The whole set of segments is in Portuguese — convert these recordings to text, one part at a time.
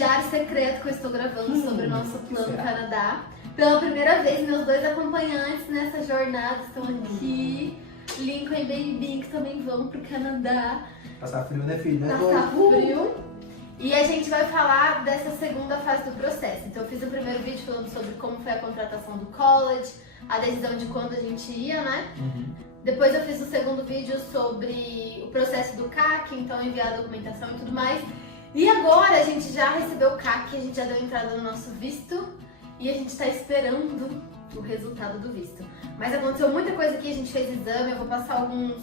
diário secreto que eu estou gravando sobre o nosso plano Canadá. Pela primeira vez, meus 2 acompanhantes nessa jornada estão aqui. Lincoln e Baby, que também vão pro Canadá. Passar frio, né, filho? Passar frio. E a gente vai falar dessa segunda fase do processo. Então eu fiz o primeiro vídeo falando sobre como foi a contratação do college, a decisão de quando a gente ia, né? Depois eu fiz o segundo vídeo sobre o processo do CAC, então enviar a documentação e tudo mais. E agora a gente já recebeu o CAC, a gente já deu entrada no nosso visto e a gente tá esperando o resultado do visto. Mas aconteceu muita coisa aqui, a gente fez exame, eu vou passar alguns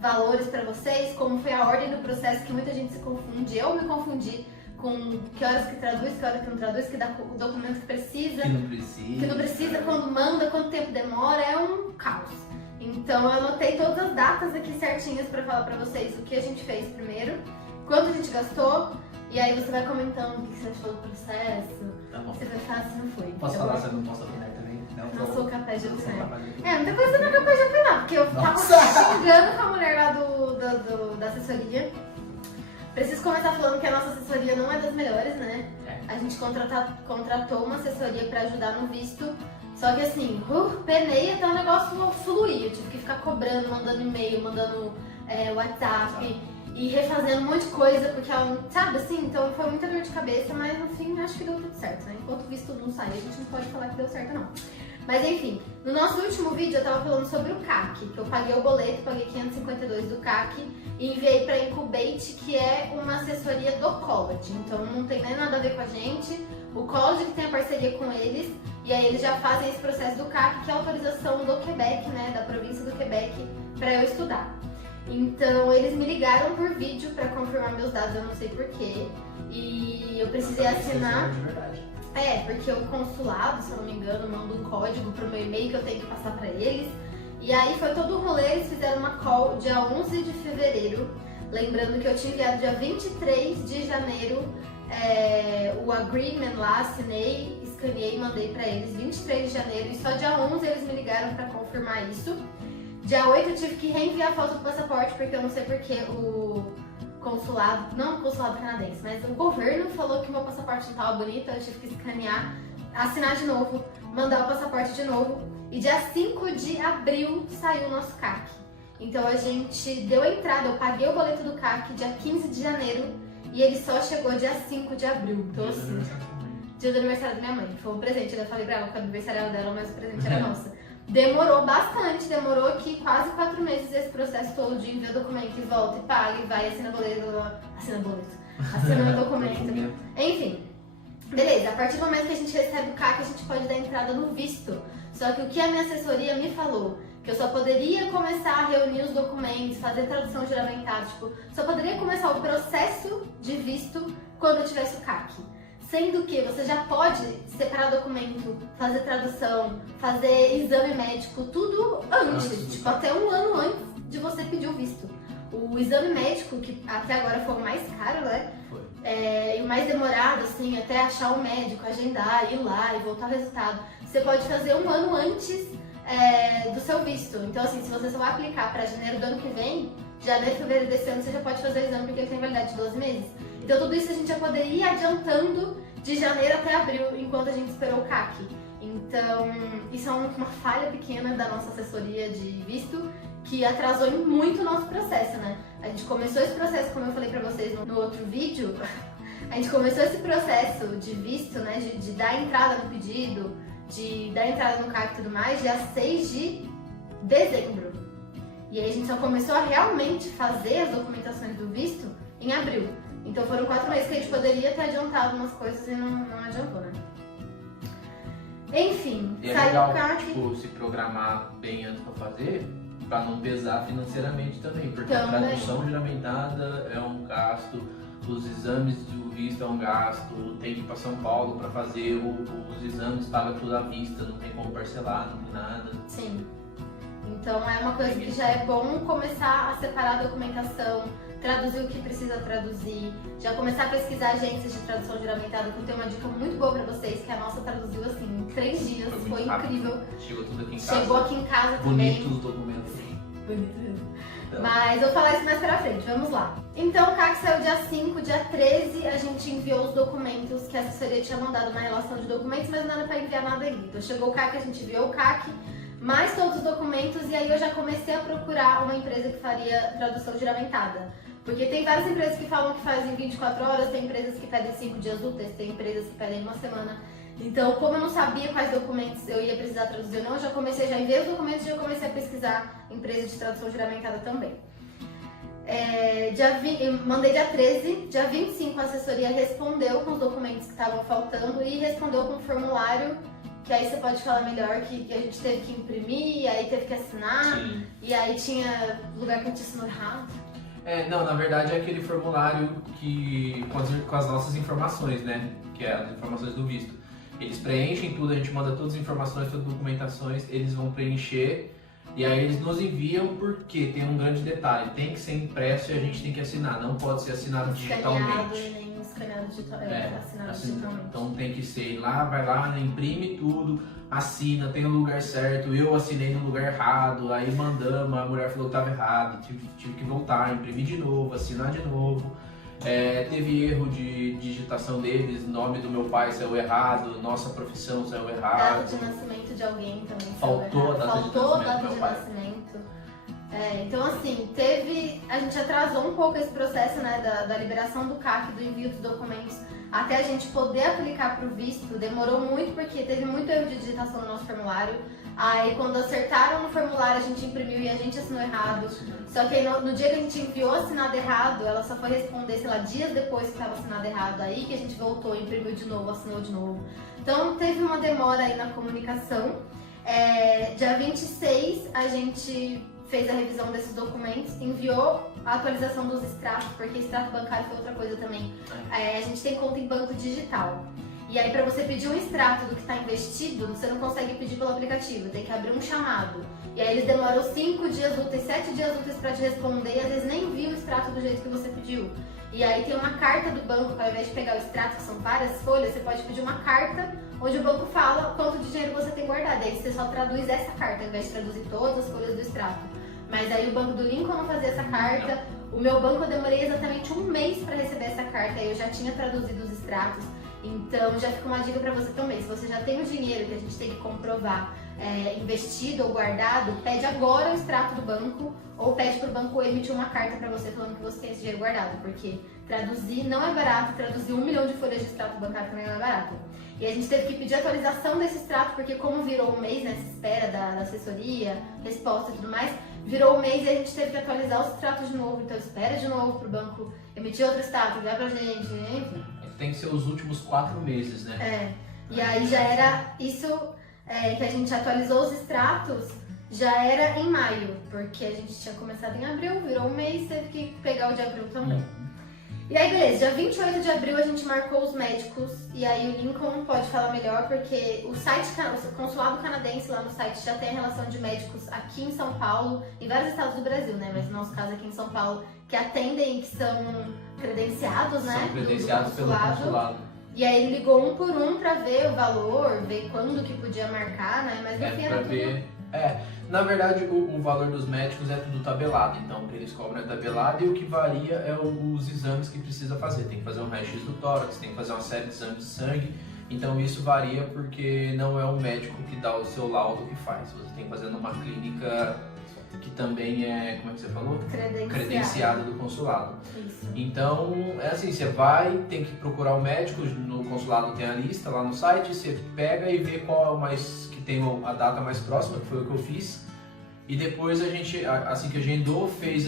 valores pra vocês, como foi a ordem do processo, que muita gente se confunde. Eu me confundi com que horas que traduz, que horas que não traduz, que dá o documento que precisa, que não precisa, quando manda, quanto tempo demora, é um caos. Então eu anotei todas as datas aqui certinhas pra falar pra vocês o que a gente fez primeiro, quanto a gente gastou, e aí você vai comentando o que você achou do processo, Tá bom. você vai falar se não foi. Posso falar se eu não posso opinar também? Não sou capaz de opinar. capaz de opinar. É, muita coisa eu não é capaz de opinar, porque eu tava xingando com a mulher lá da assessoria. Preciso começar falando que a nossa assessoria não é das melhores, né? A gente contratou uma assessoria pra ajudar no visto, só que assim, penei até o negócio fluir. Eu tive que ficar cobrando, mandando e-mail, mandando WhatsApp e refazendo um monte de coisa, porque ela, sabe assim, então foi muita dor de cabeça, mas no fim acho que deu tudo certo, né? Enquanto o visto não sai, a gente não pode falar que deu certo não. Mas enfim, no nosso último vídeo eu tava falando sobre o CAC, que eu paguei o boleto, paguei 552 do CAC e enviei pra Incubate, que é uma assessoria do college, então não tem nem nada a ver com a gente, o college que tem a parceria com eles, e aí eles já fazem esse processo do CAC, que é a autorização do Quebec, né, da província do Quebec, pra eu estudar. Então eles me ligaram por vídeo pra confirmar meus dados, eu não sei porquê, e eu precisei assinar. Porque o consulado, se eu não me engano, manda um código pro meu e-mail que eu tenho que passar pra eles. E aí foi todo o rolê, eles fizeram uma call dia 11 de fevereiro. Lembrando que eu tinha enviado dia 23 de janeiro o agreement lá, assinei, escaneei e mandei pra eles 23 de janeiro. E só dia 11 eles me ligaram pra confirmar isso. Dia 8 eu tive que reenviar a foto do passaporte, porque eu não sei porque o consulado, não o consulado canadense, mas o governo falou que meu passaporte não estava bonito, eu tive que escanear, assinar de novo, mandar o passaporte de novo. E dia 5 de abril saiu o nosso CAC. Então a gente deu a entrada, eu paguei o boleto do CAC dia 15 de janeiro e ele só chegou dia 5 de abril. Então assim, dia do aniversário da minha mãe. Foi um presente, eu falei pra ela que o aniversário era dela, mas o presente era nosso. Demorou bastante, demorou aqui quase 4 meses esse processo todo de envia documento e volta e paga e vai, assina o documento, enfim. Beleza, a partir do momento que a gente recebe o CAC, a gente pode dar entrada no visto. Só que o que a minha assessoria me falou, que eu só poderia começar a reunir os documentos, fazer tradução juramentada, só poderia começar o processo de visto quando eu tivesse o CAC. Sendo que você já pode separar documento, fazer tradução, fazer exame médico, tudo antes, até um ano antes de você pedir o visto. O exame médico, que até agora foi o mais caro, né? E o mais demorado, assim, até achar um médico, agendar, ir lá e voltar o resultado. Você pode fazer um ano antes do seu visto. Então, assim, se você só vai aplicar para janeiro do ano que vem, janeiro, fevereiro desse ano, você já pode fazer o exame porque ele tem validade de 12 meses. Então tudo isso a gente já poderia ir adiantando de janeiro até abril, enquanto a gente esperou o CAC. Então, isso é uma falha pequena da nossa assessoria de visto, que atrasou muito o nosso processo, né? A gente começou esse processo, como eu falei pra vocês no outro vídeo, a gente começou esse processo de visto, né, de dar entrada no pedido, de dar entrada no CAC e tudo mais, dia 6 de dezembro. E aí a gente só começou a realmente fazer as documentações do visto em abril. Então foram 4 meses que a gente poderia ter adiantado umas coisas e não adiantou, né? Enfim, e saiu legal, o CAC. se programar bem antes pra fazer, pra não pesar financeiramente também, porque a tradução juramentada é um gasto, os exames do visto é um gasto, tem que ir pra São Paulo pra fazer os exames, paga tudo à vista, não tem como parcelar, não tem nada. Sim. Então é uma coisa que já é bom começar a separar a documentação, traduzir o que precisa traduzir, já começar a pesquisar agências de tradução juramentada, que eu tenho uma dica muito boa pra vocês, que a nossa traduziu assim em 3 dias, foi incrível. Chegou tudo aqui em casa. Chegou aqui em casa também. Bonitos os documentos. Bonito mesmo. Então. Mas eu vou falar isso mais pra frente, vamos lá. Então o CAC saiu dia 5, dia 13 a gente enviou os documentos que a assessoria tinha mandado na relação de documentos, mas não era pra enviar nada ainda. Então chegou o CAC, a gente enviou o CAC, mais todos os documentos, e aí eu já comecei a procurar uma empresa que faria tradução juramentada. Porque tem várias empresas que falam que fazem 24 horas, tem empresas que pedem 5 dias úteis, tem empresas que pedem uma semana. Então, como eu não sabia quais documentos eu ia precisar traduzir ou não, já enviei os documentos e já comecei a pesquisar empresa de tradução juramentada também. Eu mandei dia 13, dia 25 a assessoria respondeu com os documentos que estavam faltando e respondeu com um formulário, que aí você pode falar melhor, que a gente teve que imprimir, aí teve que assinar, Sim. e aí tinha lugar que eu tinha assinou errado. Não, na verdade é aquele formulário que com as nossas informações, né? Que é as informações do visto. Eles preenchem tudo, a gente manda todas as informações, todas as documentações, eles vão preencher e aí eles nos enviam porque tem um grande detalhe, tem que ser impresso e a gente tem que assinar, não pode ser assinado digitalmente. Nem escaneado digitalmente. Então tem que ser lá, vai lá, imprime tudo, assina, tem o lugar certo, eu assinei no lugar errado, aí mandamos, a mulher falou que estava errado, tive que voltar, imprimir de novo, assinar de novo. Teve erro de digitação deles, nome do meu pai saiu errado, nossa profissão saiu errado. Data de nascimento de alguém também Faltou a data de nascimento. Então assim, a gente atrasou um pouco esse processo, né, da liberação do CAC, do envio dos documentos, até a gente poder aplicar para o visto. Demorou muito porque teve muito erro de digitação no nosso formulário. Aí quando acertaram no formulário a gente imprimiu e a gente assinou errado. Só que no dia que a gente enviou assinado errado, ela só foi responder, sei lá, dias depois que estava assinado errado. Aí que a gente voltou, imprimiu de novo, assinou de novo. Então teve uma demora aí na comunicação. Dia 26 a gente fez a revisão desses documentos, enviou a atualização dos extratos, porque extrato bancário foi outra coisa também. A gente tem conta em banco digital. E aí, para você pedir um extrato do que está investido, você não consegue pedir pelo aplicativo, tem que abrir um chamado. E aí eles demoram 5 dias úteis, 7 dias úteis para te responder e às vezes nem viu o extrato do jeito que você pediu. E aí tem uma carta do banco, ao invés de pegar o extrato, que são várias folhas, você pode pedir uma carta onde o banco fala quanto de dinheiro você tem guardado. Aí você só traduz essa carta, ao invés de traduzir todas as folhas do extrato. Mas aí o banco do Lincoln não fazia essa carta. O meu banco eu demorei exatamente um mês para receber essa carta, aí eu já tinha traduzido os extratos. Então já fica uma dica para você também, se você já tem o dinheiro que a gente tem que comprovar investido ou guardado, pede agora o extrato do banco ou pede para o banco emitir uma carta para você falando que você tem esse dinheiro guardado, porque traduzir não é barato, traduzir 1 milhão de folhas de extrato bancário também não é barato. E a gente teve que pedir atualização desse extrato, porque como virou um mês nessa espera da assessoria, resposta e tudo mais, virou um mês e a gente teve que atualizar os extratos de novo, então espera de novo para o banco emitir outro extrato, enviar pra gente, enfim. Tem que ser os últimos 4 meses, né? E aí já era isso que a gente atualizou os extratos, já era em maio, porque a gente tinha começado em abril, virou um mês, teve que pegar o de abril também. E aí beleza, dia 28 de abril a gente marcou os médicos, e aí o Lincoln pode falar melhor, porque o consulado canadense lá no site já tem a relação de médicos aqui em São Paulo, em vários estados do Brasil, né? Mas no nosso caso aqui em São Paulo, que atendem, que são credenciados, né? São credenciados pelo consulado. E aí ele ligou um por um pra ver o valor, ver quando que podia marcar, né? Mas no fim era tudo... Na verdade, o valor dos médicos é tudo tabelado, então o que eles cobram é tabelado e o que varia é os exames que precisa fazer. Tem que fazer um raio-x do tórax, tem que fazer uma série de exames de sangue, então isso varia porque não é o médico que dá o seu laudo que faz. Você tem que fazer numa clínica que também é, como é que você falou? Credenciada do consulado. Isso. Então, é assim, você vai, tem que procurar o médico, no consulado tem a lista lá no site, você pega e vê qual é o mais... tem a data mais próxima, que foi o que eu fiz, e depois a gente, assim que agendou, fez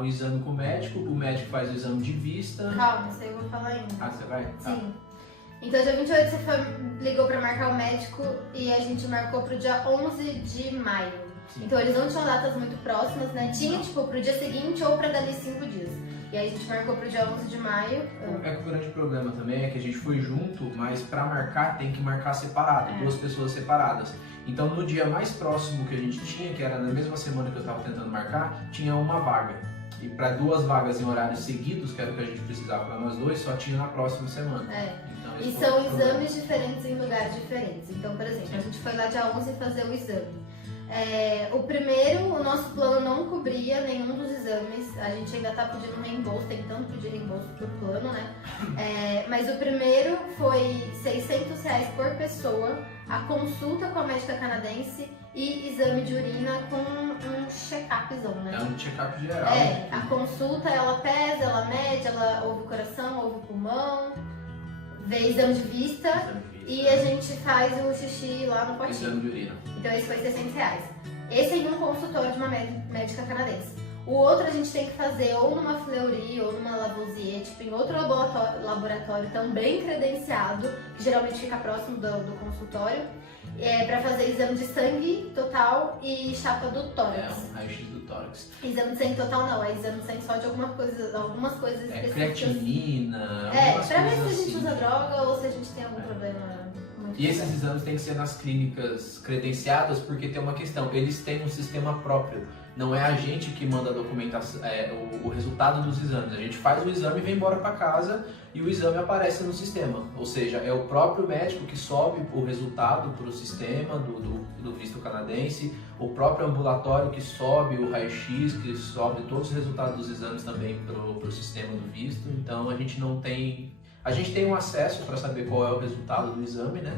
o exame com o médico faz o exame de vista. Calma, isso aí eu vou falar ainda. Ah, você vai? Sim. Então dia 28 você ligou pra marcar o médico e a gente marcou pro dia 11 de maio. Sim. Então eles não tinham datas muito próximas, né? Tinha tipo pro dia seguinte ou pra dali 5 dias. E aí a gente marcou pro dia 11 de maio. É que o grande problema também é que a gente foi junto, mas pra marcar tem que marcar separado, 2 pessoas separadas. Então no dia mais próximo que a gente tinha, que era na mesma semana que eu tava tentando marcar, tinha uma vaga. E para 2 vagas em horários seguidos, que era o que a gente precisava para nós 2, só tinha na próxima semana. Então, e são exames diferentes em lugares diferentes. Então, por exemplo, a gente foi lá dia 11 fazer o exame. O primeiro, o nosso plano não cobria nenhum dos exames, a gente ainda tá pedindo reembolso, tentando pedir reembolso por plano, né? Mas o primeiro foi R$600 por pessoa, a consulta com a médica canadense e exame de urina com um check-upzão, né? É um check-up geral. A consulta, ela pesa, ela mede, ela ouve o coração, ouve o pulmão, vê exame de vista. E a gente faz o xixi lá no potinho. Exame de urina. Então esse foi R$600. Esse é em um consultório de uma médica canadense. O outro a gente tem que fazer ou numa Fleury ou numa Lavoisier, tipo em outro laboratório também credenciado, que geralmente fica próximo do consultório, para fazer exame de sangue total e chapa do tórax. Um raio-x do tórax. Exame de sangue total não, é exame de sangue só de algumas coisas específicas. Creatinina, pra ver se a gente assim. usa droga ou se a gente tem algum problema. E esses exames têm que ser nas clínicas credenciadas, porque tem uma questão, eles têm um sistema próprio. Não é a gente que manda a documentação, o resultado dos exames. A gente faz o exame e vem embora para casa e o exame aparece no sistema. Ou seja, é o próprio médico que sobe o resultado para o sistema do visto canadense, o próprio ambulatório que sobe o raio-x, que sobe todos os resultados dos exames também para o sistema do visto. Então a gente não tem... A gente tem um acesso para saber qual é o resultado do exame, né?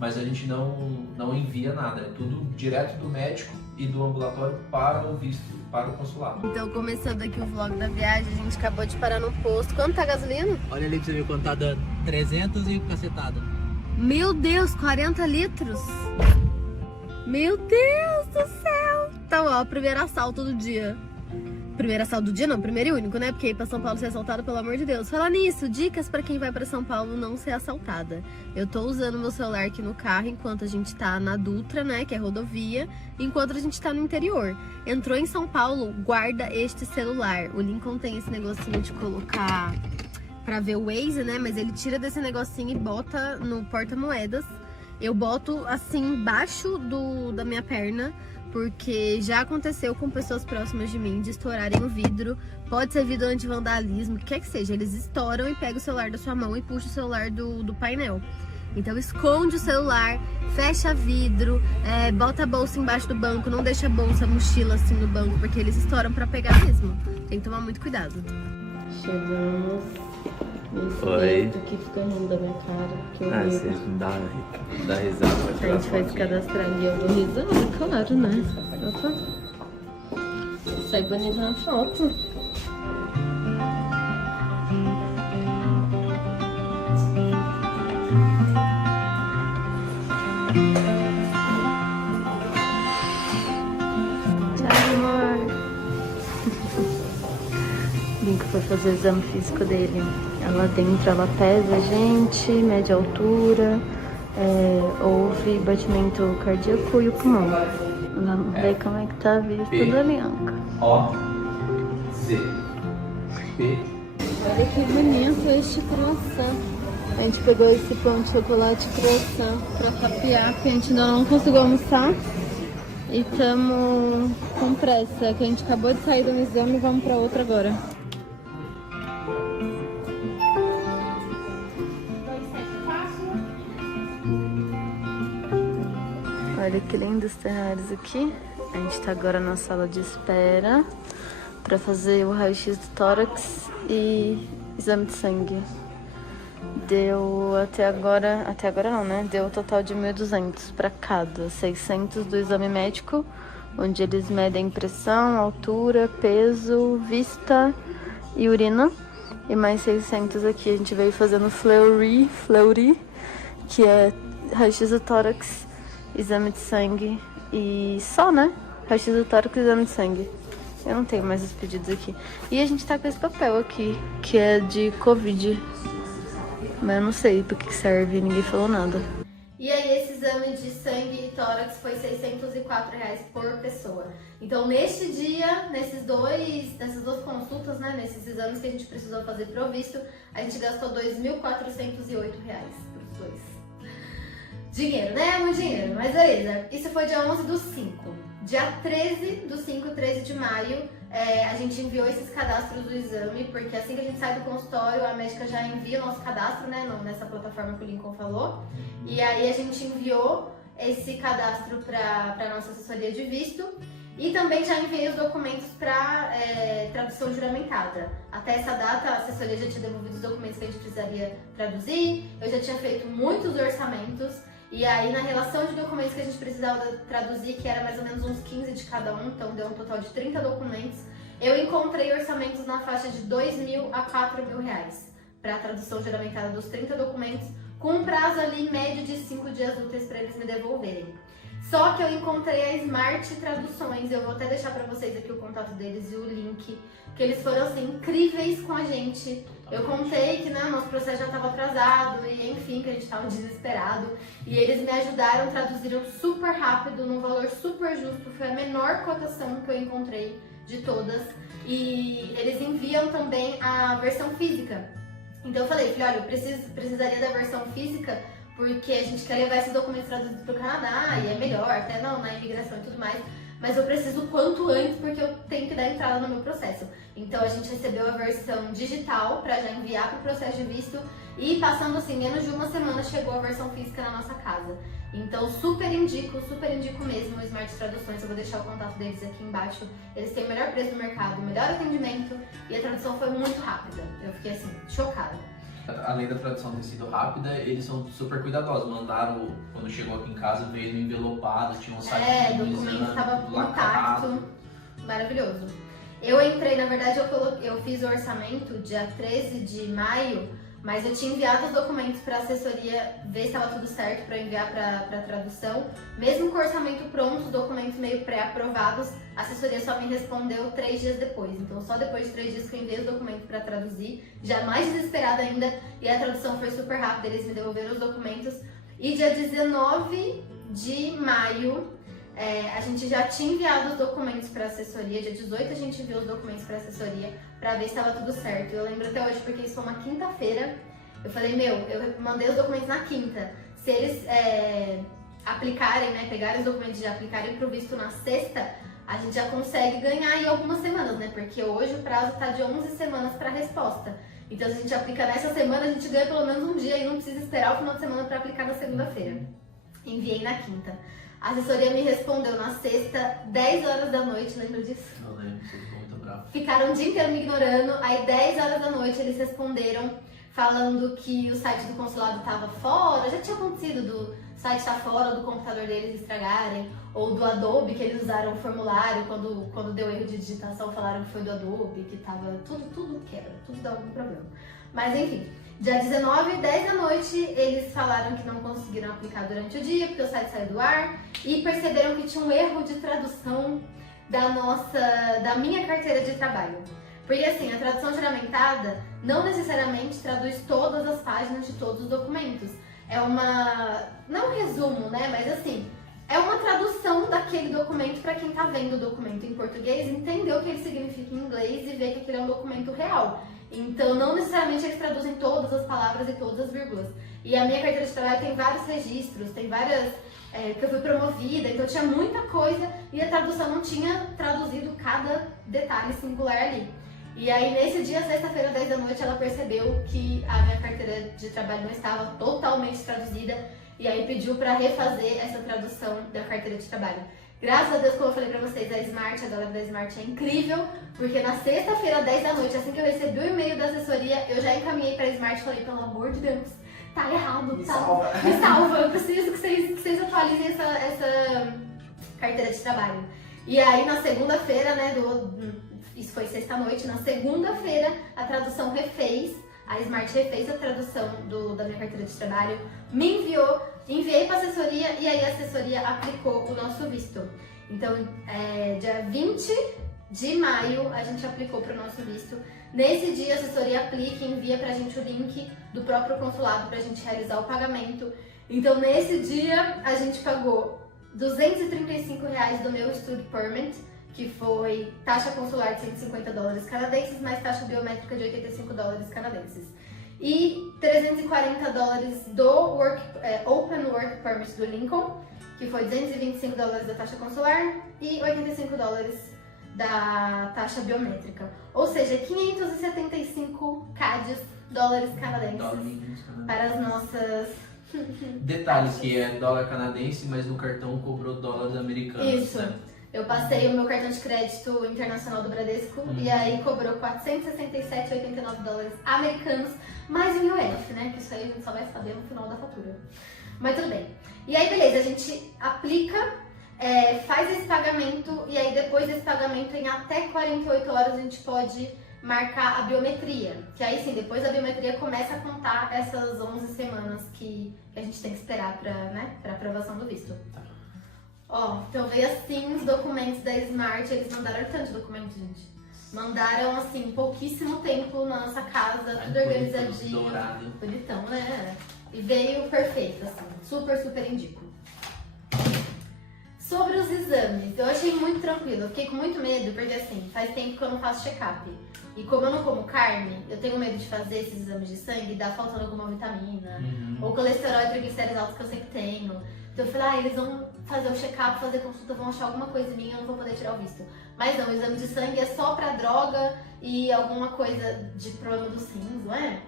Mas a gente não envia nada, é tudo direto do médico e do ambulatório para o visto, para o consulado. Então, começando aqui o vlog da viagem, a gente acabou de parar no posto. Quanto tá a gasolina? Olha ali pra você ver quanto tá dando. 300 e cacetada. Meu Deus, 40 litros? Meu Deus do céu! Então, ó, primeiro assalto do dia. Primeiro assalto do dia não, primeiro e único, né? Porque ir pra São Paulo ser assaltada, pelo amor de Deus. Falar nisso, dicas pra quem vai pra São Paulo não ser assaltada. Eu tô usando meu celular aqui no carro enquanto a gente tá na Dutra, né? Que é rodovia. Enquanto a gente tá no interior. Entrou em São Paulo, guarda este celular. O Lincoln tem esse negocinho de colocar pra ver o Waze, né? Mas ele tira desse negocinho e bota no porta-moedas. Eu boto assim, embaixo da minha perna. Porque já aconteceu com pessoas próximas de mim de estourarem o vidro. Pode ser vidro anti-vandalismo, o que quer que seja. Eles estouram e pegam o celular da sua mão e puxam o celular do painel. Então esconde o celular, fecha vidro, bota a bolsa embaixo do banco. Não deixa a bolsa, a mochila assim no banco, porque eles estouram pra pegar mesmo. Tem que tomar muito cuidado. Chegamos. Oi. Que fica rindo da minha cara. Que eu Você dá risada pra tirar a gente vai se cadastrar e eu dou risada, claro, né? Opa. Sai bonita na foto. Tchau, amor. Lincoln foi fazer o exame físico dele. Lá dentro ela pesa a gente, mede a altura, ouve batimento cardíaco e o pulmão. Vamos ver como é que tá a vista da Bianca. O, Z, P. Olha que bonito este croissant. A gente pegou esse pão de chocolate croissant pra capear, porque a gente ainda não conseguiu almoçar. E estamos com pressa, que a gente acabou de sair de um exame e vamos pra outro agora. Olha que lindos terrários aqui. A gente tá agora na sala de espera pra fazer o raio-x do tórax e exame de sangue. Deu até agora não, né? Deu um total de 1.200 pra cada. 600 do exame médico, onde eles medem pressão, altura, peso, vista e urina. E mais 600 aqui. A gente veio fazendo Fleury, que é raio-x do tórax, exame de sangue e só, né? Raio-x do tórax e exame de sangue. Eu não tenho mais os pedidos aqui. E a gente tá com esse papel aqui, que é de Covid. Mas eu não sei pra que serve, ninguém falou nada. E aí esse exame de sangue e tórax foi R$604 por pessoa. Então neste dia, nessas duas consultas, né, nesses exames que a gente precisou fazer pro visto, a gente gastou R$2.408 pros dois. Dinheiro, né? Muito dinheiro, mas beleza. Isso foi dia 11/5. Dia 13 de maio, a gente enviou esses cadastros do exame, porque assim que a gente sai do consultório, a médica já envia o nosso cadastro, né, nessa plataforma que o Lincoln falou. E aí a gente enviou esse cadastro para a nossa assessoria de visto e também já enviei os documentos para tradução juramentada. Até essa data, a assessoria já tinha devolvido os documentos que a gente precisaria traduzir, eu já tinha feito muitos orçamentos e aí na relação de documentos que a gente precisava traduzir, que era mais ou menos uns 15 de cada um, então deu um total de 30 documentos, eu encontrei orçamentos na faixa de R$2.000 a R$4.000 para a tradução juramentada dos 30 documentos, com um prazo ali médio de 5 dias úteis para eles me devolverem. Só que eu encontrei a Smart Traduções, eu vou até deixar para vocês aqui o contato deles e o link, que eles foram assim incríveis com a gente. Eu contei que nosso processo já estava atrasado e enfim, que a gente estava desesperado. E eles me ajudaram, traduziram super rápido, num valor super justo, foi a menor cotação que eu encontrei de todas. E eles enviam também a versão física. Então eu falei, olha, eu precisaria da versão física porque a gente quer levar esses documentos traduzidos para o Canadá e é melhor, até na imigração e tudo mais, mas eu preciso o quanto antes porque eu tenho que dar entrada no meu processo. Então a gente recebeu a versão digital para já enviar para o processo de visto e passando assim, menos de uma semana chegou a versão física na nossa casa. Então super indico mesmo o Smart Traduções, eu vou deixar o contato deles aqui embaixo. Eles têm o melhor preço do mercado, o melhor atendimento e a tradução foi muito rápida. Eu fiquei assim, chocada. Além da tradução ter sido rápida, eles são super cuidadosos. Mandaram, quando chegou aqui em casa, veio envelopado, tinha um site o documento estava intacto, maravilhoso. Eu entrei, na verdade, eu fiz o orçamento dia 13 de maio, mas eu tinha enviado os documentos para a assessoria ver se estava tudo certo para enviar para tradução. Mesmo com o orçamento pronto, os documentos meio pré-aprovados, a assessoria só me respondeu 3 dias depois. Então só depois de 3 dias que eu enviei os documentos para traduzir, já mais desesperada ainda, e a tradução foi super rápida, eles me devolveram os documentos. E dia 19 de maio, a gente já tinha enviado os documentos para a assessoria, dia 18 a gente enviou os documentos para a assessoria para ver se estava tudo certo. Eu lembro até hoje porque isso foi uma quinta-feira. Eu falei, eu mandei os documentos na quinta. Se eles aplicarem, pegarem os documentos e já aplicarem para o visto na sexta, a gente já consegue ganhar aí algumas semanas, Porque hoje o prazo está de 11 semanas para a resposta. Então se a gente aplica nessa semana, a gente ganha pelo menos um dia e não precisa esperar o final de semana para aplicar na segunda-feira. Enviei na quinta. A assessoria me respondeu na sexta, 10 horas da noite, lembra disso? Eu lembro, você ficou muito bravo. Ficaram o dia inteiro me ignorando, aí 10 horas da noite eles responderam falando que o site do consulado estava fora, já tinha acontecido do site estar fora, do computador deles estragarem, ou do Adobe, que eles usaram o formulário, quando deu erro de digitação falaram que foi do Adobe, que tava tudo quebra, tudo dá algum problema. Mas enfim. Dia 19, 10 da noite, eles falaram que não conseguiram aplicar durante o dia, porque o site saiu do ar, e perceberam que tinha um erro de tradução da minha carteira de trabalho. Porque assim, a tradução juramentada não necessariamente traduz todas as páginas de todos os documentos. É não um resumo, mas assim, é uma tradução daquele documento para quem está vendo o documento em português, entender o que ele significa em inglês e ver que aquele é um documento real. Então, não necessariamente eles traduzem todas as palavras e todas as vírgulas. E a minha carteira de trabalho tem vários registros, tem várias que eu fui promovida, então tinha muita coisa e a tradução não tinha traduzido cada detalhe singular ali. E aí, nesse dia, sexta-feira, 10 da noite, ela percebeu que a minha carteira de trabalho não estava totalmente traduzida e aí pediu para refazer essa tradução da carteira de trabalho. Graças a Deus, como eu falei pra vocês, a galera da Smart é incrível, porque na sexta-feira, 10 da noite, assim que eu recebi o e-mail da assessoria, eu já encaminhei pra Smart e falei, pelo amor de Deus, tá errado, Me tá? salva. Me salva, eu preciso que vocês atualizem essa carteira de trabalho. E aí, na segunda-feira, isso foi sexta-noite, na segunda-feira, a tradução refez, a Smart refez a tradução da minha carteira de trabalho, me enviei para a assessoria e aí a assessoria aplicou o nosso visto. Então, dia 20 de maio, a gente aplicou para o nosso visto. Nesse dia, a assessoria aplica e envia para a gente o link do próprio consulado para a gente realizar o pagamento. Então, nesse dia, a gente pagou R$235 do meu Study Permit, que foi taxa consular de $150 canadenses, mais taxa biométrica de $85 canadenses. E $340 do Open Work Permit do Lincoln, que foi $225 da taxa consular e $85 da taxa biométrica. Ou seja, 575 CADs, dólares canadenses, para as nossas Detalhe que é dólar canadense, mas no cartão cobrou dólares americanos. Isso. Né? Eu passei o meu cartão de crédito internacional do Bradesco e aí cobrou 467,89 dólares americanos, mais em UF, né? Que isso aí a gente só vai saber no final da fatura. Mas tudo bem. E aí, beleza, a gente aplica, faz esse pagamento e aí depois desse pagamento, em até 48 horas, a gente pode marcar a biometria. Que aí sim, depois da biometria começa a contar essas 11 semanas que a gente tem que esperar pra aprovação do visto. Ó, então veio assim os documentos da Smart, eles mandaram tanto documento, gente. Mandaram assim, pouquíssimo tempo na nossa casa, tudo organizadinho. Dourado. Bonitão, né? E veio perfeito, assim, super, super indico. Sobre os exames, eu achei muito tranquilo, eu fiquei com muito medo, porque assim, faz tempo que eu não faço check-up. E como eu não como carne, eu tenho medo de fazer esses exames de sangue e dar faltando alguma vitamina, ou colesterol e triglicéridos altos que eu sempre tenho. Então eu falei, eles vão fazer o check-up, fazer consulta, vão achar alguma coisa em mim, eu não vou poder tirar o visto. Mas não, o exame de sangue é só pra droga e alguma coisa de problema do rins, não é?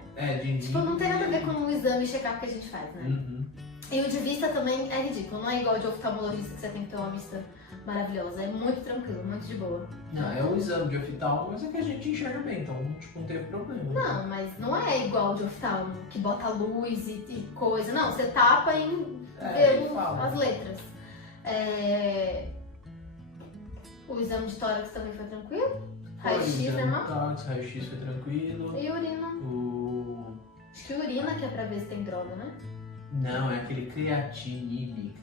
Tipo, não tem nada a ver com o exame check-up que a gente faz, né? E o de vista também é ridículo, não é igual de oftalmologista que você tem que ter uma vista maravilhosa, é muito tranquilo, muito de boa. Não, é um exame de oftalmo, mas é que a gente enxerga bem, então tipo, não teve problema. Não, mas não é igual de oftalmo, que bota luz e coisa. Não, você tapa em ver as letras. O exame de tórax também foi tranquilo? Raio-X normal? Tórax, raio-X foi tranquilo. E urina? Acho que urina que é pra ver se tem droga, né? Não, é aquele creatinine,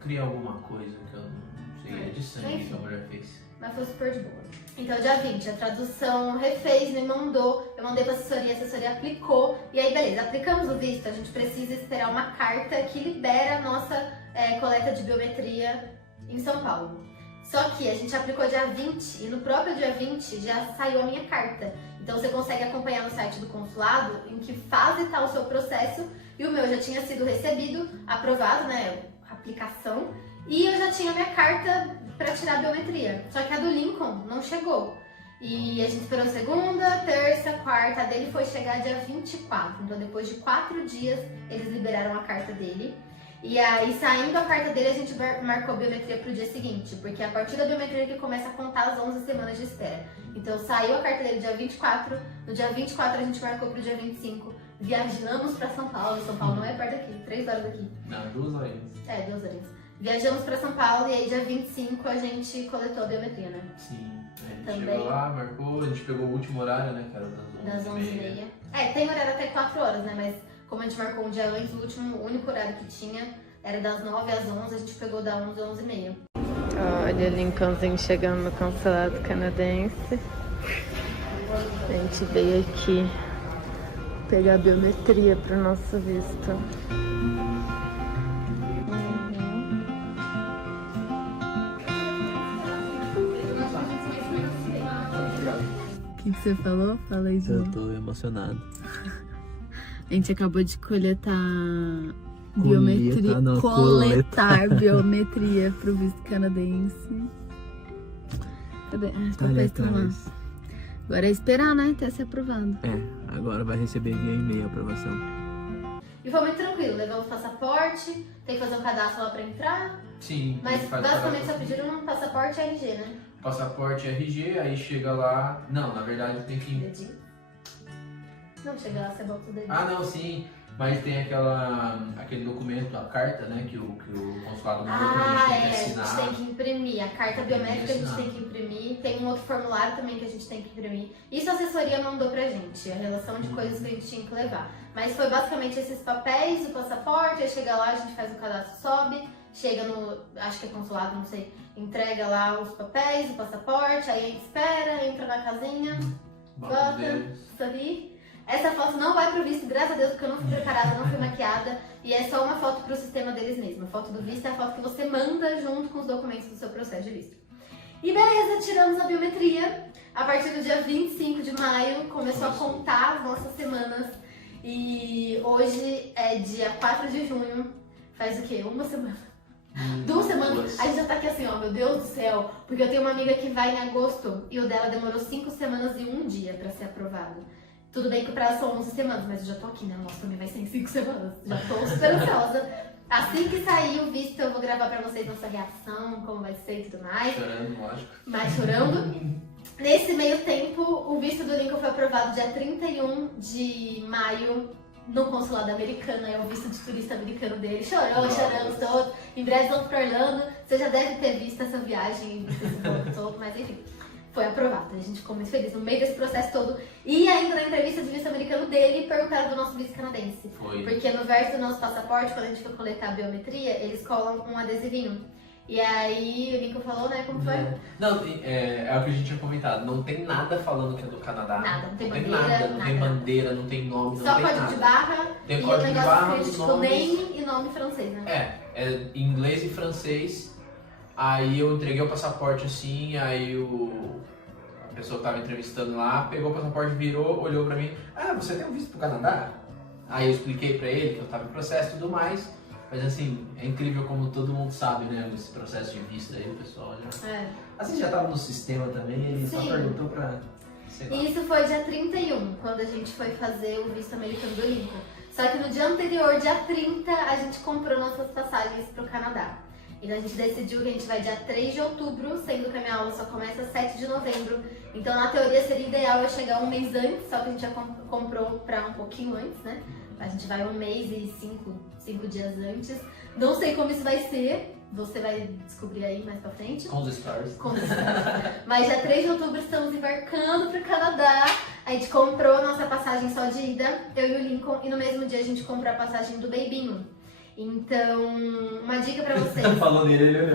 cria alguma coisa que eu não sei, é de sangue que a mulher fez. Mas foi super de boa. Então, dia 20, a tradução refez, me mandou, eu mandei pra assessoria, a assessoria aplicou, e aí beleza, aplicamos o visto, a gente precisa esperar uma carta que libera a nossa coleta de biometria em São Paulo. Só que a gente aplicou dia 20 e no próprio dia 20 já saiu a minha carta. Então você consegue acompanhar no site do consulado em que fase está o seu processo, e o meu já tinha sido recebido, aprovado, né, aplicação, e eu já tinha minha carta para tirar a biometria. Só que a do Lincoln não chegou. E a gente esperou segunda, terça, quarta, a dele foi chegar dia 24. Então depois de 4 dias eles liberaram a carta dele. E aí, saindo a carta dele, a gente marcou a biometria pro dia seguinte, porque é a partir da biometria que começa a contar as 11 semanas de espera. Então saiu a carta dele dia 24, no dia 24 a gente marcou pro dia 25, viajamos pra São Paulo, São Paulo não é perto daqui, 3 horas daqui. Não, 2 horas. 2 horas. Viajamos pra São Paulo e aí dia 25 a gente coletou a biometria, né? Sim, a gente Também. chegou lá, marcou, a gente pegou o último horário, né, que era Das 11h30. Tem horário até 4 horas, né, mas como a gente marcou um dia antes, o único horário que tinha era das 9 às 11, a gente pegou da 11 às 11h30. Olha, Lincolnzinho chegando no consulado canadense. A gente veio aqui pegar a biometria para o nosso visto. O que você falou? Fala aí, Eu tô emocionado. A gente acabou de coletar coletar biometria pro visto canadense. Cadê? Os papéis estão lá. Agora é esperar, né? Até ser aprovado. Agora vai receber via e-mail a aprovação. E foi muito tranquilo, levamos o passaporte, tem que fazer um cadastro lá pra entrar. Sim. Mas basicamente só pediram um passaporte e RG, né? Passaporte RG, aí chega lá. Não, na verdade tem que. Dedinho? Não, chega lá, você bota o dedinho. Ah, não, sim. Mas tem aquele documento, a carta, né, que o consulado mandou pra gente tem que assinar. A gente tem que imprimir. A carta biométrica a gente tem que imprimir. Tem um outro formulário também que a gente tem que imprimir. Isso a assessoria mandou pra gente, a relação de coisas que a gente tinha que levar. Mas foi basicamente esses papéis, o passaporte, aí chega lá, a gente faz o cadastro, sobe, chega no, acho que é consulado, não sei, entrega lá os papéis, o passaporte, aí a gente espera, entra na casinha, bota, sorri. Essa foto não vai pro visto, graças a Deus, porque eu não fui preparada, não fui maquiada. E é só uma foto pro sistema deles mesmo. A foto do visto é a foto que você manda junto com os documentos do seu processo de visto. E beleza, tiramos a biometria. A partir do dia 25 de maio, começou a contar as nossas semanas. E hoje é dia 4 de junho. Faz o quê? Uma semana. 2 semanas. A gente já tá aqui assim, ó, meu Deus do céu. Porque eu tenho uma amiga que vai em agosto e o dela demorou 5 semanas e 1 dia pra ser aprovado. Tudo bem que o prazo são 11 semanas, mas eu já tô aqui, né? O nosso também vai ser em 5 semanas. Já tô super ansiosa. Assim que sair o visto, eu vou gravar pra vocês nossa reação, como vai ser e tudo mais. Chorando, lógico. Mas chorando. Nesse meio tempo, o visto do Lincoln foi aprovado dia 31 de maio no consulado americano. É o visto de turista americano dele. Choramos todos. Em breve vamos pra Orlando. Você já deve ter visto essa viagem, esse povo todo, mas enfim. Foi aprovado, a gente ficou muito feliz no meio desse processo todo. E ainda na entrevista de visto americano dele, perguntaram do nosso visto canadense. Foi. Porque no verso do nosso passaporte, quando a gente foi coletar a biometria, eles colam um adesivinho. E aí o Nico falou, né, como foi? Não, é o que a gente tinha comentado. Não tem nada falando que é do Canadá. Nada, não tem bandeira, nada. Não tem nada. bandeira, não tem nome, não Só tem código nada. de barra Tem e o código de negócio barra, escrito os tipo nomes. name e nome francês, né? É em inglês e francês. Aí eu entreguei o passaporte assim, aí a pessoa que tava entrevistando lá, pegou o passaporte, virou, olhou pra mim. Ah, você tem um visto pro Canadá? Aí eu expliquei pra ele que eu tava em processo e tudo mais. Mas assim, é incrível como todo mundo sabe, né, esse processo de visto aí, o pessoal já... Assim, já tava no sistema também, ele só Sim. perguntou pra... sei lá. E isso foi dia 31, quando a gente foi fazer o visto americano do Lincoln. Só que no dia anterior, dia 30, a gente comprou nossas passagens pro Canadá. Então a gente decidiu que a gente vai dia 3 de outubro, sendo que a minha aula só começa 7 de novembro. Então na teoria seria ideal eu chegar um mês antes, só que a gente já comprou pra um pouquinho antes, né? A gente vai um mês e 5 dias antes. Não sei como isso vai ser, você vai descobrir aí mais pra frente. Com os stars. Mas dia 3 de outubro estamos embarcando pro Canadá. A gente comprou a nossa passagem só de ida, eu e o Lincoln, e no mesmo dia a gente comprou a passagem do Babinho. Então, uma dica pra vocês. Falou nele, ele olhou.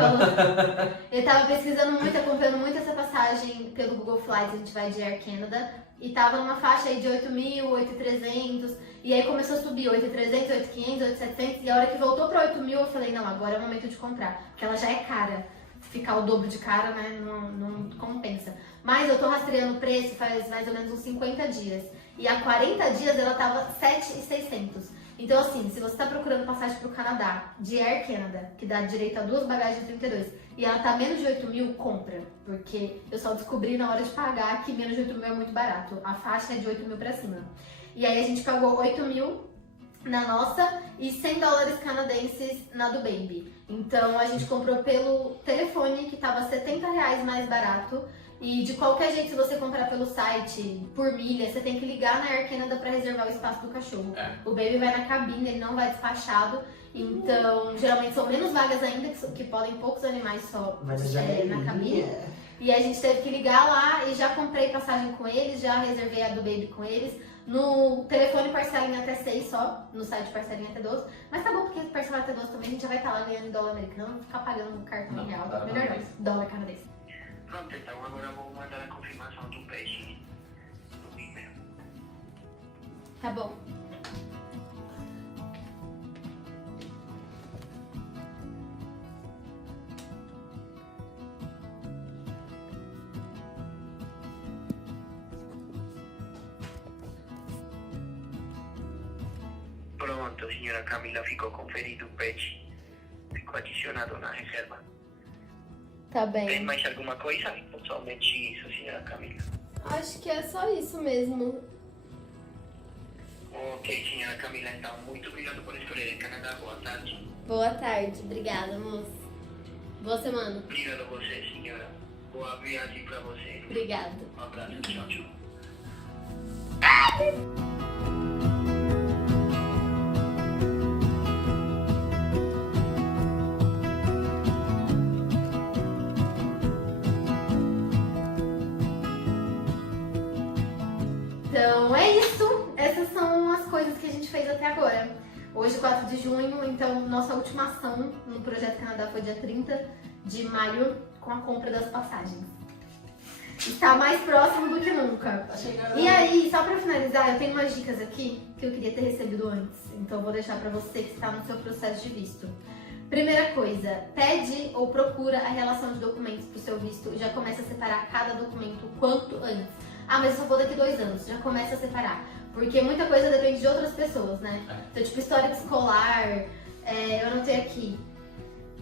Eu tava pesquisando muito, acompanhando muito essa passagem pelo Google Flights, a gente vai de Air Canada, e tava numa faixa aí de 8.000, 8.300, e aí começou a subir 8.300, 8.500, 8.700, e a hora que voltou pra 8.000 eu falei, não, agora é o momento de comprar, porque ela já é cara. Ficar o dobro de cara, né, não compensa. Mas eu tô rastreando o preço faz mais ou menos uns 50 dias, e há 40 dias ela tava 7.600. Então, assim, se você está procurando passagem para o Canadá, de Air Canada, que dá direito a 2 bagagens de 32, e ela tá menos de 8.000, compra. Porque eu só descobri na hora de pagar que menos de 8.000 é muito barato. A faixa é de 8.000 para cima. E aí a gente pagou 8.000 na nossa e $100 canadenses na do Baby. Então, a gente comprou pelo telefone, que tava R$70 mais barato. E de qualquer jeito, se você comprar pelo site, por milha, você tem que ligar na Air Canada para reservar o espaço do cachorro. O Baby vai na cabine, ele não vai despachado. Então, geralmente são menos vagas ainda, que podem poucos animais só na cabine. E a gente teve que ligar lá e já comprei passagem com eles, já reservei a do Baby com eles. No telefone parcela em até 6 só, no site parcela em até 12. Mas tá bom, porque parcelar até 12 também, a gente já vai estar lá ganhando em dólar americano, ficar pagando cartão real. Melhor não, dólar canadense. Pronto, então agora eu vou mandar a confirmação do peixe no e-mail. Tá bom. Pronto, senhora Camila, ficou conferido o peixe. Ficou adicionado na reserva. Tá Tem bem. mais alguma coisa? Ou somente isso, senhora Camila? Acho que é só isso mesmo. Ok, senhora Camila, então, muito obrigado por escolher o Canadá. Boa tarde. Boa tarde, obrigada, moça. Boa semana. Obrigado a você, senhora. Boa viagem pra você. Obrigada. Um abraço, tchau, tchau. Então é isso. Essas são as coisas que a gente fez até agora. Hoje, 4 de junho, então nossa última ação no Projeto Canadá foi dia 30 de maio, com a compra das passagens. Está mais próximo do que nunca. E aí, só pra finalizar, eu tenho umas dicas aqui que eu queria ter recebido antes. Então eu vou deixar pra você que está no seu processo de visto. Primeira coisa, pede ou procura a relação de documentos pro seu visto e já começa a separar cada documento o quanto antes. Ah, mas eu só vou daqui 2 anos. Já começa a separar. Porque muita coisa depende de outras pessoas, né? Então, tipo, histórico escolar, eu anotei aqui.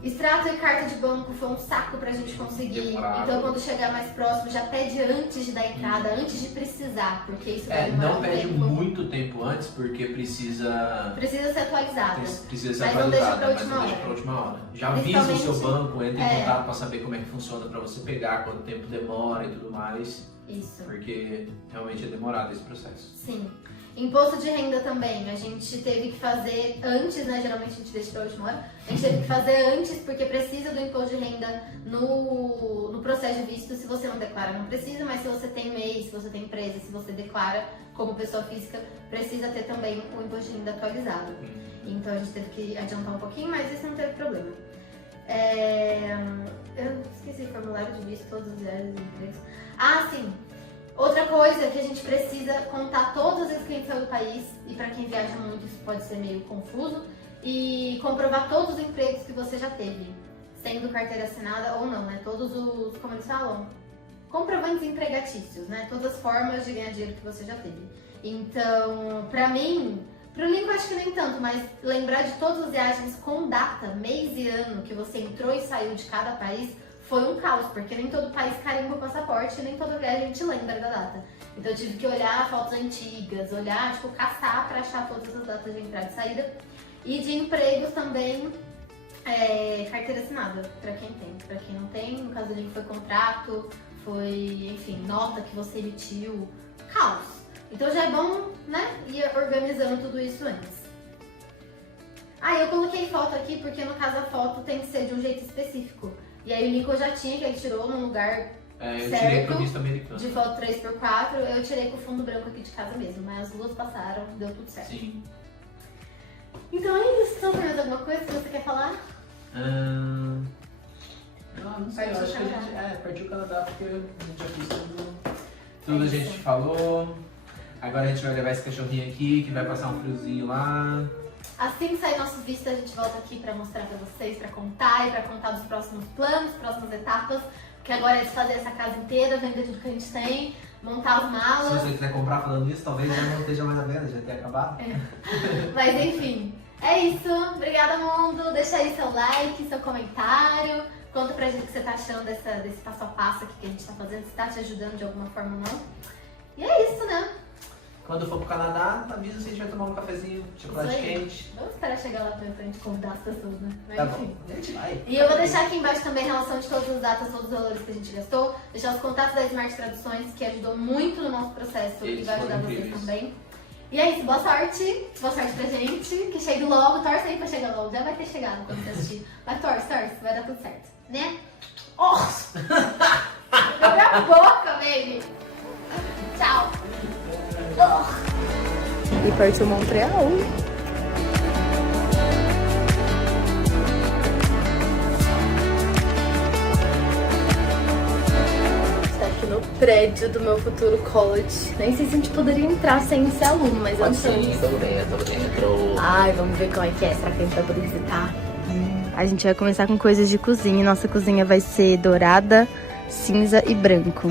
Extrato e carta de banco foi um saco pra gente conseguir. Demorado. Então quando chegar mais próximo, já pede antes da entrada, antes de precisar, porque isso vai demorar não um pede tempo. muito tempo antes, porque precisa Precisa ser atualizada. ser Mas não deixa atualizada, pra mas última não deixa hora. pra última hora. Já avisa o seu Principalmente- banco, entra em contato pra saber como é que funciona, pra você pegar, quanto tempo demora e tudo mais, Isso. porque realmente é demorado esse processo. Sim. Imposto de renda também, a gente teve que fazer antes, né? Geralmente a gente deixa pra última hora. A gente teve que fazer antes porque precisa do imposto de renda no processo de visto. Se você não declara, não precisa, mas se você tem MEI, se você tem empresa, se você declara como pessoa física, precisa ter também o imposto de renda atualizado. Então a gente teve que adiantar um pouquinho, mas isso não teve problema. Eu esqueci o formulário de visto, todos os viagens e empregos. Ah, sim! Outra coisa que a gente precisa contar todas as vezes que a gente saiu do país, e para quem viaja muito isso pode ser meio confuso, e comprovar todos os empregos que você já teve, sendo carteira assinada ou não, né? Todos os, como eles falam, comprovantes empregatícios, né? Todas as formas de ganhar dinheiro que você já teve. Então, pra mim, pro Lincoln acho que nem tanto, mas lembrar de todas as viagens com data, mês e ano que você entrou e saiu de cada país, foi um caos, porque nem todo país carimba o passaporte, nem toda viagem a gente lembra da data. Então eu tive que olhar fotos antigas, olhar, tipo, caçar pra achar todas as datas de entrada e saída. E de empregos também, carteira assinada, pra quem tem. Pra quem não tem, no caso do Link foi contrato, foi, enfim, nota que você emitiu, caos. Então já é bom, né, ir organizando tudo isso antes. Ah, eu coloquei foto aqui porque no caso a foto tem que ser de um jeito específico. E aí o Lincoln já tinha, que ele tirou num lugar Eu certo, tirei pro visto americano. de foto 3x4, eu tirei com o fundo branco aqui de casa mesmo, mas as duas passaram, deu tudo certo. Sim. Então é isso, tem mais alguma coisa que você quer falar? Não sei, eu Partiu acho que a Canadá. gente partiu o Canadá porque a gente já fez tudo É a isso. gente falou. Agora a gente vai levar esse cachorrinho aqui, que vai passar um friozinho lá. Assim que sair nosso visto, a gente volta aqui pra mostrar pra vocês, pra contar e pra contar dos próximos planos, próximas etapas. Porque agora é desfazer essa casa inteira, vender tudo que a gente tem, montar as Se malas. você quiser comprar falando isso, talvez já não esteja mais à venda, já tenha acabado. Mas enfim, é isso. Obrigada, mundo. Deixa aí seu like, seu comentário. Conta pra gente o que você tá achando desse passo a passo aqui que a gente tá fazendo, se tá te ajudando de alguma forma ou não. E é isso, né? Quando for pro Canadá, avisa se a gente vai tomar um cafezinho, chocolate Isso aí. quente. Vamos esperar chegar lá pra gente convidar as pessoas, né? Mas Tá enfim. bom, a gente vai. E eu vou deixar aqui embaixo também a relação de todas as datas, todos os valores que a gente gastou. Deixar os contatos da Smart Traduções, que ajudou muito no nosso processo e Eles vai foram ajudar vocês incríveis. também. E é isso, boa sorte pra gente, que chegue logo, torce aí pra chegar logo, já vai ter chegado quando você assistir. Mas torce, vai dar tudo certo, né? Oh! Deu minha boca, baby! Tchau! E partiu Montreal. Está aqui no prédio do meu futuro college. Nem sei se a gente poderia entrar sem ser aluno, mas Pode entramos. sim, tô dentro. Ai, vamos ver como é que é. Será que a gente vai poder visitar? A gente vai começar com coisas de cozinha. Nossa cozinha vai ser dourada, cinza e branco.